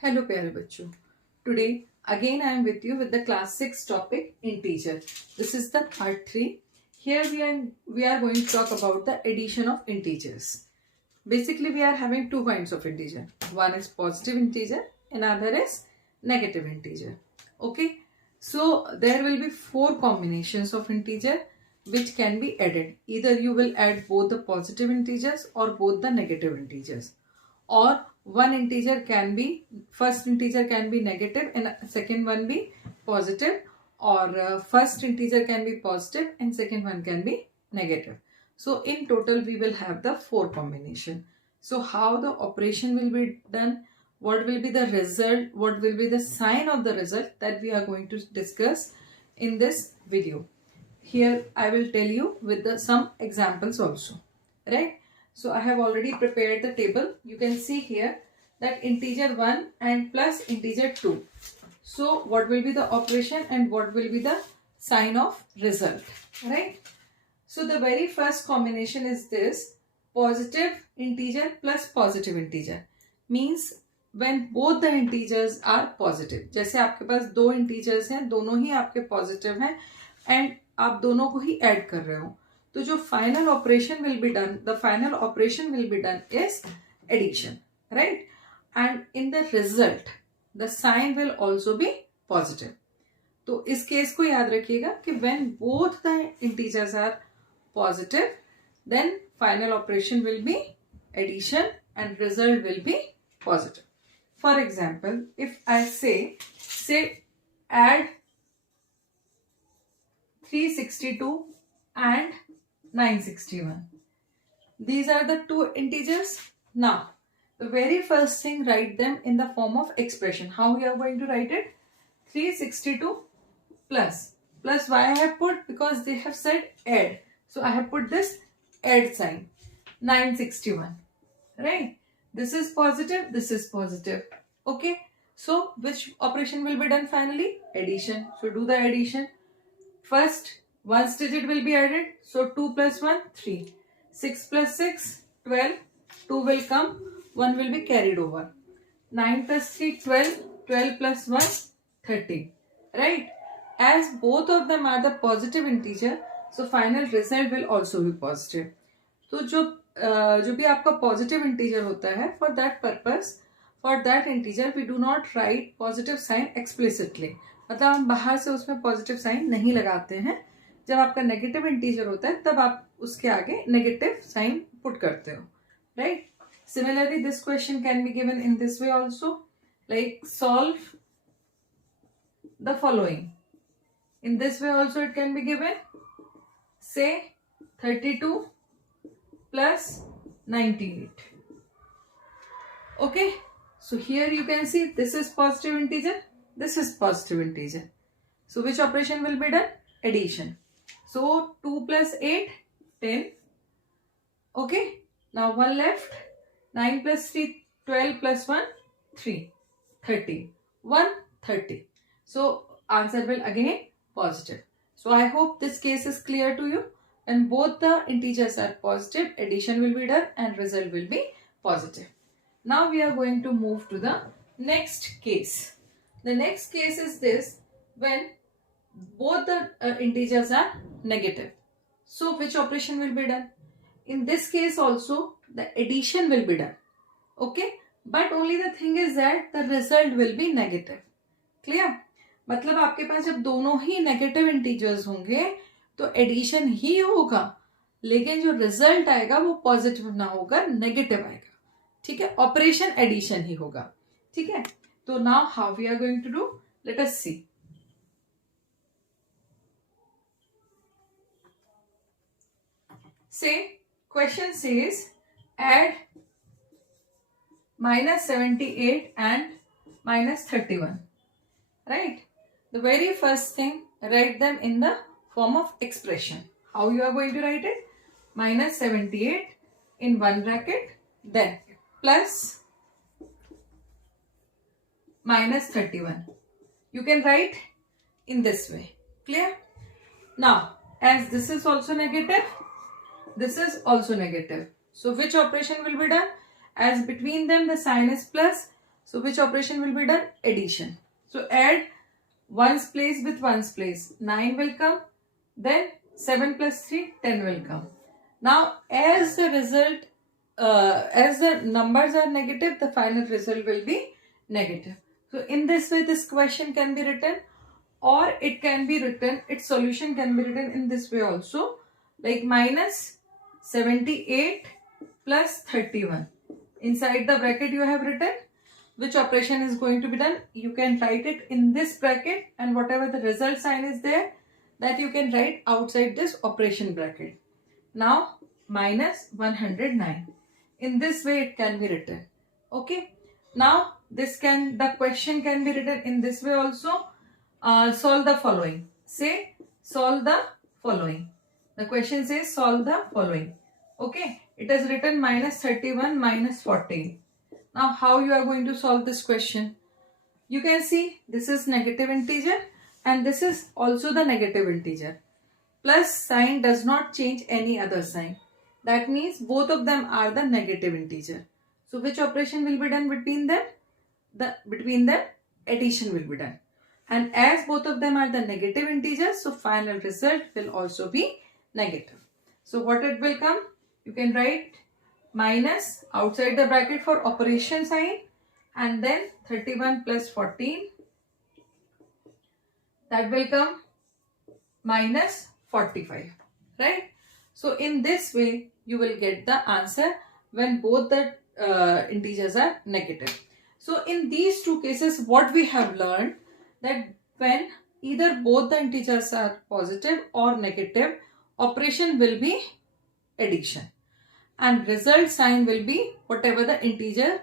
Hello प्यारे बच्चों. Today again I am with you with the class 6 topic integer. This is the part 3. Here we are going to talk about the addition of integers. Basically we are having two kinds of integer. One is positive integer, another is negative integer. Okay, so there will be four combinations of integer which can be added. Either you will add both the positive integers or both the negative integers, or one integer can be, first integer can be negative and second one be positive, or first integer can be positive and second one can be negative. So in total we will have the four combination. So how the operation will be done, what will be the result, what will be the sign of the result, that we are going to discuss in this video. Here I will tell you with some examples also, right? So I have already prepared the table. You can see here that integer 1 and plus integer 2. So what will be the operation and what will be the sign of result, right? So the very first combination is this: positive integer plus positive integer. Means when both the integers are positive. जैसे आपके पास दो integers हैं, दोनों ही आपके positive हैं and आप दोनों को ही add कर रहे हो, तो जो final operation will be done, the final operation will be done is addition, right? And in the result the sign will also be positive. तो इस केस को याद रखिएगा कि when both the integers are positive, then final operation will be addition and result will be positive. For example, if I say add 362 and 961. These are the two integers. Now, the very first thing, write them in the form of expression. How we are going to write it? 362 plus. Plus why I have put? Because they have said add. So I have put this add sign. 961. Right? This is positive. This is positive. Okay. So which operation will be done finally? Addition. So do the addition. First, one digit will be added. So 2 plus 1, 3. 6 plus 6, 12. 2 will come. 1 will be carried over. 9 plus 3, 12. 12 plus 1, 13. Right? As both of them are the positive integer, so final result will also be positive. तो जो भी आपका positive integer होता है, for that purpose, for that integer we do not write positive sign explicitly. मतलब हम बाहर से उसमें पॉजिटिव साइन नहीं लगाते हैं. जब आपका नेगेटिव इंटीजर होता है तब आप उसके आगे नेगेटिव साइन पुट करते हो, right? Similarly this question can be given in this way also, like solve the following. In this way also it can be given. से 32 plus 98. Okay, so here you can see this is positive integer, this is positive integer. So which operation will be done? Addition. So 2 plus 8, 10. Okay. Now 1 left. 9 plus 3, 12 plus 1, 3. 30. 1, 30. So answer will again positive. So I hope this case is clear to you. And both the integers are positive, addition will be done and result will be positive. Now we are going to move to the next case. The next case is this: when both the integers are negative. So which operation will be done? In this case also the addition will be done. Okay, but only the thing is that the result will be negative. Clear? मतलब आपके पास जब दोनों ही negative integers होंगे तो addition ही होगा, लेकिन जो result आएगा वो पॉजिटिव ना होगा, नेगेटिव आएगा. ठीक है, ऑपरेशन एडिशन ही होगा. ठीक है, तो now how we are going to do, let us see. Say question says add minus 78 and minus 31. Right? The very first thing, write them in the form of expression. How you are going to write it? Minus 78 in one bracket, then plus minus 31. You can write in this way. Clear? Now, as this is also negative, this is also negative. So which operation will be done? As between them the sign is plus, So which operation will be done? Addition. So add ones place with ones place. 9 will come. Then 7 plus 3, 10 will come. Now as the result, as the numbers are negative, the final result will be negative. So in this way this question can be written, or it can be written, its solution can be written in this way also, like minus 78 plus 31. Inside the bracket you have written which operation is going to be done. You can write it in this bracket, and whatever the result sign is there, that you can write outside this operation bracket. Now minus 109. In this way it can be written. Okay. Now the question can be written in this way also. Solve the following. Say solve the following. The question says solve the following. Okay. It is written minus 31 minus 14. Now how you are going to solve this question? You can see this is negative integer and this is also the negative integer. Plus sign does not change any other sign. That means both of them are the negative integer. So which operation will be done between them? Between them addition will be done. And as both of them are the negative integers, so final result will also be negative. So what it will come? You can write minus outside the bracket for operation sign, and then 31 plus 14, that will come minus 45, right? So in this way you will get the answer when both the integers are negative. So in these two cases what we have learned, that when either both the integers are positive or negative, operation will be addition and result sign will be whatever the integer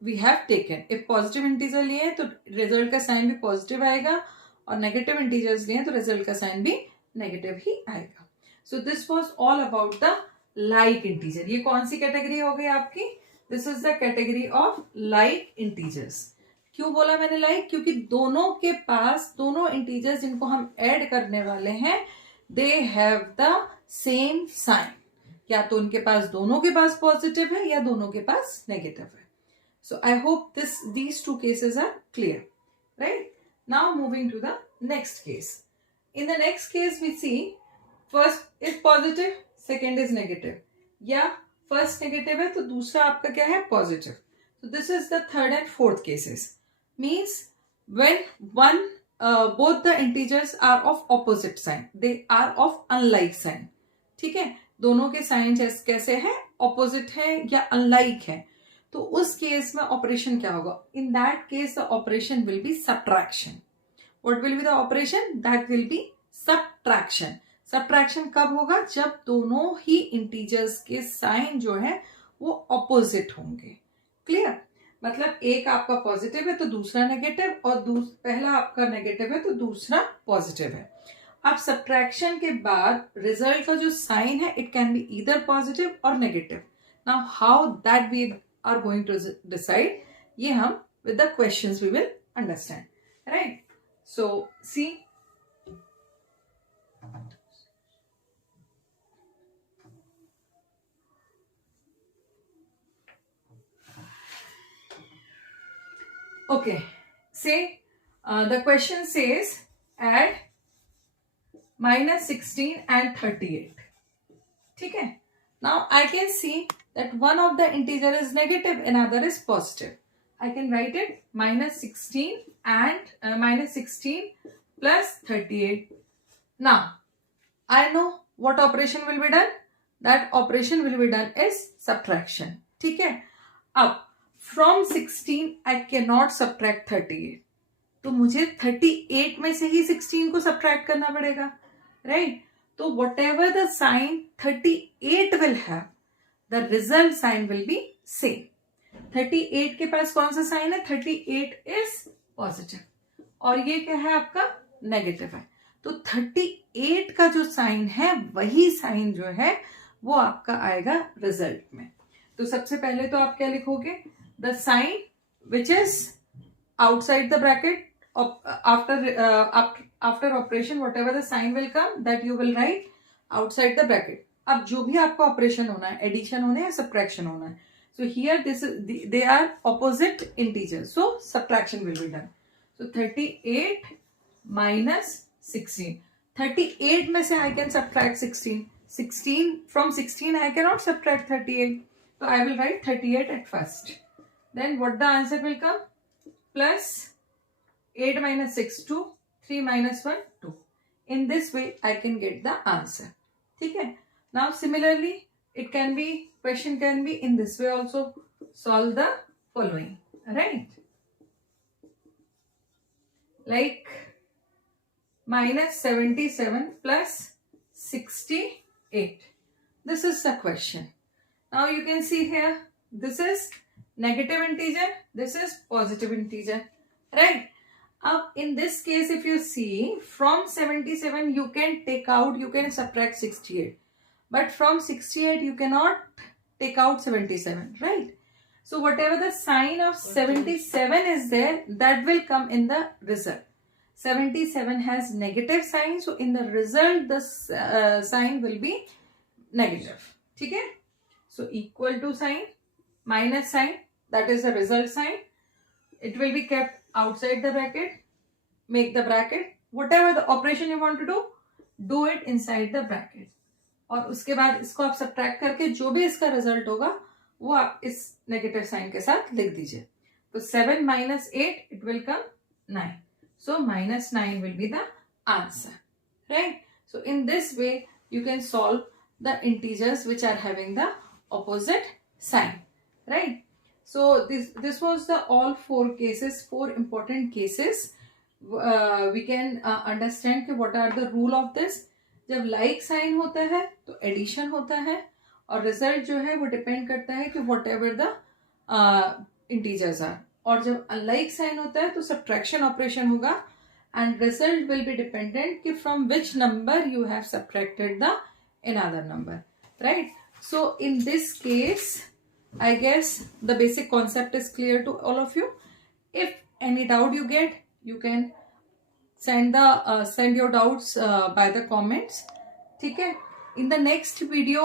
we have taken. If positive integer लिए तो result का sign भी positive आएगा, और negative integers लिए तो result का sign भी negative ही आएगा. So this was all about the like integer. ये कौन सी category हो गई आपकी? This is the category of like integers. क्यों बोला मैंने like? क्योंकि दोनों के पास, दोनों integers जिनको हम add करने वाले हैं, they have the same sign. या तो उनके पास दोनों के पास पॉजिटिव है या दोनों के पास नेगेटिव है. So I hope these two cases are clear, right? Now moving to the next case. In the next case we see first is positive, second is negative. या first negative है तो दूसरा आपका क्या है? Positive. So this is the third and fourth cases. Means when both the integers are of opposite sign, they are of unlike sign. ठीक है, दोनों के साइन कैसे हैं? ऑपोजिट है या अनलाइक है. तो उस केस में ऑपरेशन क्या होगा? In that case the operation will be subtraction. What will be the operation? That will be subtraction. Subtraction कब होगा? जब दोनों ही इंटीजर्स के साइन जो है वो ऑपोजिट होंगे. क्लियर? मतलब एक आपका पॉजिटिव है तो दूसरा नेगेटिव, और पहला आपका नेगेटिव है तो दूसरा पॉजिटिव है. अब सब्ट्रैक्शन के बाद रिजल्ट का जो साइन है, it can be either positive और negative. Now how that we are going to decide, ये हम with the questions we will understand, right? So see, okay, say the question says add minus 16 and 38. ठीक है. Now I can see that one of the integer is negative, another is positive. I can write it minus 16 and minus 16 plus 38. Now I know what operation will be done. That operation will be done is subtraction. ठीक है. अब from 16 I cannot subtract 38. तो मुझे 38 में से ही 16 को subtract करना पड़ेगा, right? So whatever the sign 38 will have, the result sign will be same. 38 के पास कौन सा साइन है? 38 is positive और ये क्या है आपका? नेगेटिव है. तो 38 का जो साइन है वही साइन जो है वो आपका आएगा रिजल्ट में. तो सबसे पहले तो आप क्या लिखोगे? The sign which is outside the bracket after operation, whatever the sign will come, that you will write outside the bracket. अब जो भी आपका ऑपरेशन होना है, एडिशन होना है या सब्ट्रैक्शन होना है, So here they are opposite integers. So subtraction will be done. So 38 minus 16. 38 में से I can subtract 16. 16 from 16 I cannot subtract 38. So I will write 38 at first. Then what the answer will come? Plus 8 minus 6 2. 3 minus 1 2. In this way I can get the answer. ठीक है? Now similarly it can be, question can be in this way also. Solve the following, right? Like minus 77 plus 68. This is the question. Now you can see here, this is negative integer, this is positive integer, right? Now in this case, if you see, from 77 you can take out, you can subtract 68. But from 68 you cannot take out 77, right? So whatever the sign of 77 is there, that will come in the result. 77 has negative sign, so in the result the sign will be negative. Okay? So equal to sign, minus sign, that is the result sign. It will be kept outside the bracket. Make the bracket. Whatever the operation you want to do it inside the bracket. और उसके बाद इसको आप subtract करके जो भी इसका result होगा वो आप इस नेगेटिव साइन के साथ लिख दीजिए. तो 7 minus 8 it will come 9. So minus 9 will be the answer, right? So in this way you can solve the integers which are having the opposite sign, right? So this was the all 4 cases, 4 important cases. We can understand कि what are the rule of this. जब like sign होता है तो addition होता है और result जो है वो डिपेंड करता है कि whatever the integers are. और जब अनलाइक साइन होता है तो सब्ट्रैक्शन ऑपरेशन होगा and result will be dependent कि from which number you have subtracted the another number, right? So in this case I guess the basic concept is clear to all of you. If any doubt you get, you can send your doubts by the comments. Okay? In the next video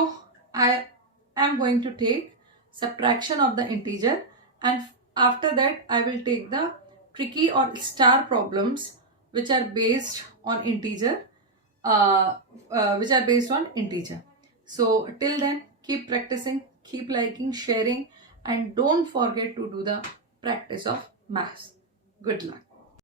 I am going to take subtraction of the integer, and after that I will take the tricky or star problems which are based on integer, So till then, keep practicing, keep liking, sharing, and don't forget to do the practice of maths. Good luck.